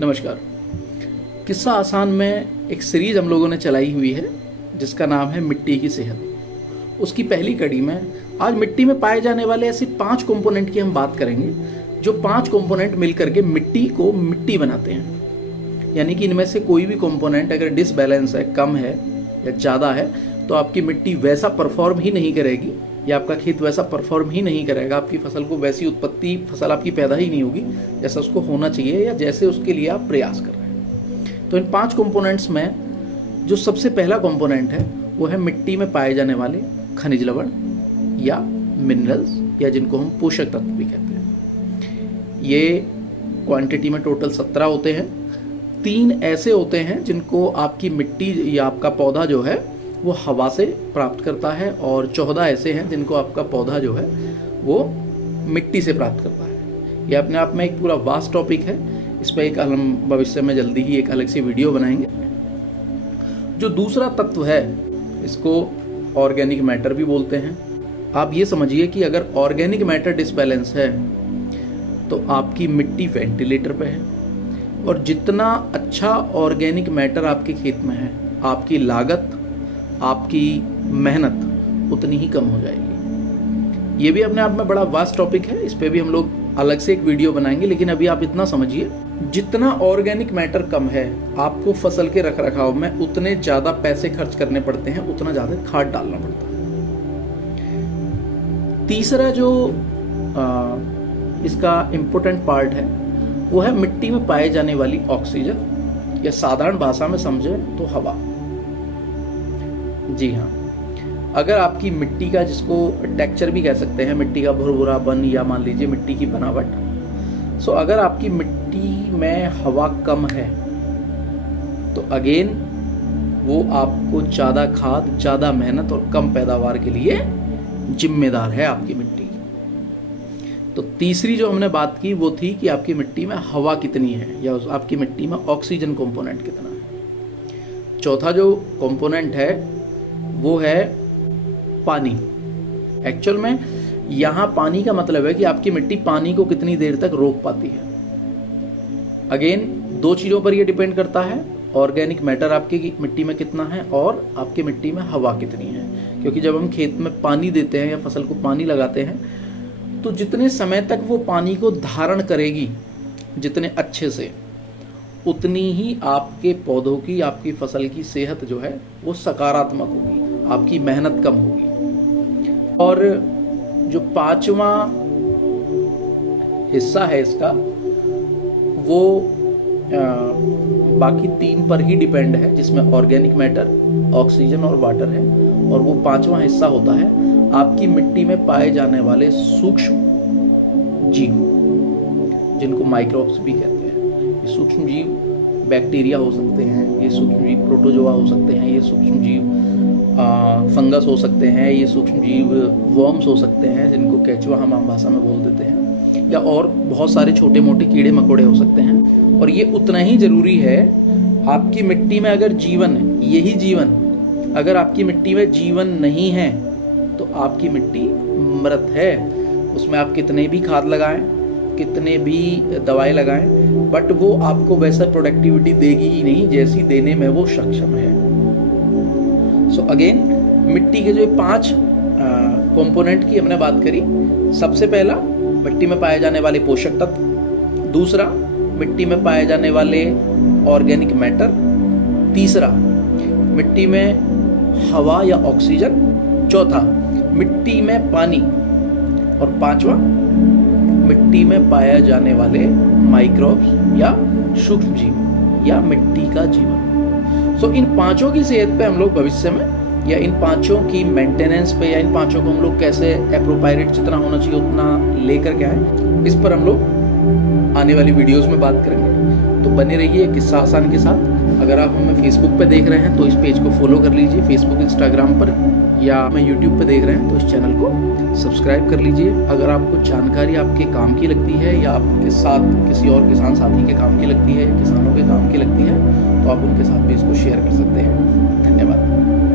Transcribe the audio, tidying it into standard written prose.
नमस्कार। किस्सा आसान में एक सीरीज हम लोगों ने चलाई हुई है जिसका नाम है मिट्टी की सेहत। उसकी पहली कड़ी में आज मिट्टी में पाए जाने वाले ऐसे 5 कंपोनेंट की हम बात करेंगे जो 5 कंपोनेंट मिलकर के मिट्टी को मिट्टी बनाते हैं। यानी कि इनमें से कोई भी कंपोनेंट अगर डिसबैलेंस है, कम है या ज़्यादा है तो आपकी मिट्टी वैसा परफॉर्म ही नहीं करेगी या आपका खेत वैसा परफॉर्म ही नहीं करेगा। आपकी फसल को वैसी उत्पत्ति फसल आपकी पैदा ही नहीं होगी जैसा उसको होना चाहिए या जैसे उसके लिए आप प्रयास कर रहे हैं। तो इन 5 कंपोनेंट्स में जो सबसे पहला कंपोनेंट है वो है मिट्टी में पाए जाने वाले खनिज लवण या मिनरल्स या जिनको हम पोषक तत्व भी कहते हैं। ये क्वांटिटी में टोटल 17 होते हैं। 3 ऐसे होते हैं जिनको आपकी मिट्टी या आपका पौधा जो है वो हवा से प्राप्त करता है और 14 ऐसे हैं जिनको आपका पौधा जो है वो मिट्टी से प्राप्त करता है। ये अपने आप में एक पूरा वास्ट टॉपिक है। इस पर एक हम भविष्य में जल्दी ही एक अलग सी वीडियो बनाएंगे। जो दूसरा तत्व है इसको ऑर्गेनिक मैटर भी बोलते हैं। आप ये समझिए कि अगर ऑर्गेनिक मैटर डिसबैलेंस है तो आपकी मिट्टी वेंटिलेटर पे है और जितना अच्छा ऑर्गेनिक मैटर आपके खेत में है आपकी लागत, आपकी मेहनत उतनी ही कम हो जाएगी। ये भी अपने आप में बड़ा वास्ट टॉपिक है। इस पे भी हम लोग अलग से एक वीडियो बनाएंगे, लेकिन अभी आप इतना समझिए जितना ऑर्गेनिक मैटर कम है आपको फसल के रखरखाव में उतने ज्यादा पैसे खर्च करने पड़ते हैं, उतना ज्यादा खाद डालना पड़ता है। तीसरा जो इसका इम्पोर्टेंट पार्ट है वो है मिट्टी में पाए जाने वाली ऑक्सीजन या साधारण भाषा में समझे तो हवा। जी हाँ, अगर आपकी मिट्टी का, जिसको टेक्सचर भी कह सकते हैं, मिट्टी का भुरभुरापन या मान लीजिए मिट्टी की बनावट, सो अगर आपकी मिट्टी में हवा कम है तो अगेन वो आपको ज़्यादा खाद, ज़्यादा मेहनत और कम पैदावार के लिए जिम्मेदार है आपकी मिट्टी। तो तीसरी जो हमने बात की वो थी कि आपकी मिट्टी में हवा कितनी है या आपकी मिट्टी में ऑक्सीजन कंपोनेंट कितना है। चौथा जो कंपोनेंट है वो है पानी। एक्चुअल में यहां पानी का मतलब है कि आपकी मिट्टी पानी को कितनी देर तक रोक पाती है। अगेन 2 चीजों पर यह डिपेंड करता है, ऑर्गेनिक मैटर आपकी मिट्टी में कितना है और आपकी मिट्टी में हवा कितनी है। क्योंकि जब हम खेत में पानी देते हैं या फसल को पानी लगाते हैं तो जितने समय तक वो पानी को धारण करेगी जितने अच्छे से, उतनी ही आपके पौधों की, आपकी फसल की सेहत जो है वो सकारात्मक होगी, आपकी मेहनत कम होगी। और जो 5वां हिस्सा है इसका वो बाकी 3 पर ही डिपेंड है, जिसमें ऑर्गेनिक मैटर, ऑक्सीजन और वाटर है। और वो 5वां हिस्सा होता है आपकी मिट्टी में पाए जाने वाले सूक्ष्म जीव जिनको माइक्रोब्स भी कहते हैं। ये सूक्ष्म जीव बैक्टीरिया हो सकते हैं, ये सूक्ष्म जीव प्रोटोजोआ हो सकते हैं, ये सूक्ष्म जीव फंगस हो सकते हैं, ये सूक्ष्म जीव वर्म्स हो सकते हैं जिनको केचुआ हम आम भाषा में बोल देते हैं, या और बहुत सारे छोटे मोटे कीड़े मकोड़े हो सकते हैं। और ये उतना ही जरूरी है आपकी मिट्टी में अगर जीवन है, यही जीवन अगर आपकी मिट्टी में जीवन नहीं है तो आपकी मिट्टी मृत है। उसमें आप कितने भी खाद लगाएं, कितने भी दवाई लगाएं, बट वो आपको वैसा प्रोडक्टिविटी देगी ही नहीं जैसी देने में वो सक्षम है। सो अगेन मिट्टी के जो 5 कंपोनेंट की हमने बात करी। सबसे पहला मिट्टी में पाए जाने वाले पोषक तत्व, दूसरा मिट्टी में पाए जाने वाले ऑर्गेनिक मैटर, तीसरा मिट्टी में हवा या ऑक्सीजन, चौथा मिट्टी में पानी और 5वां मिट्टी में पाया जाने वाले माइक्रोब्स या सूक्ष्म जीव या मिट्टी का जीवन। सो इन 5 की सेहत पे हम लोग भविष्य में या इन 5 की मेंटेनेंस पे या इन 5 को हम लोग कैसे एप्रोप्रिएट जितना होना चाहिए उतना लेकर के आए, इस पर हम लोग आने वाली वीडियोस में बात करेंगे। तो बने रहिए किस्सा आसान के साथ। अगर आप हमें फेसबुक पे देख रहे हैं तो इस पेज को फॉलो कर लीजिए, फेसबुक, इंस्टाग्राम पर, या हमें यूट्यूब पे देख रहे हैं तो इस चैनल को सब्सक्राइब कर लीजिए। अगर आपको जानकारी आपके काम की लगती है या आपके साथ किसी और किसान साथी के काम की लगती है, किसानों के काम की लगती है, तो आप उनके साथ भी इसको शेयर कर सकते हैं। धन्यवाद।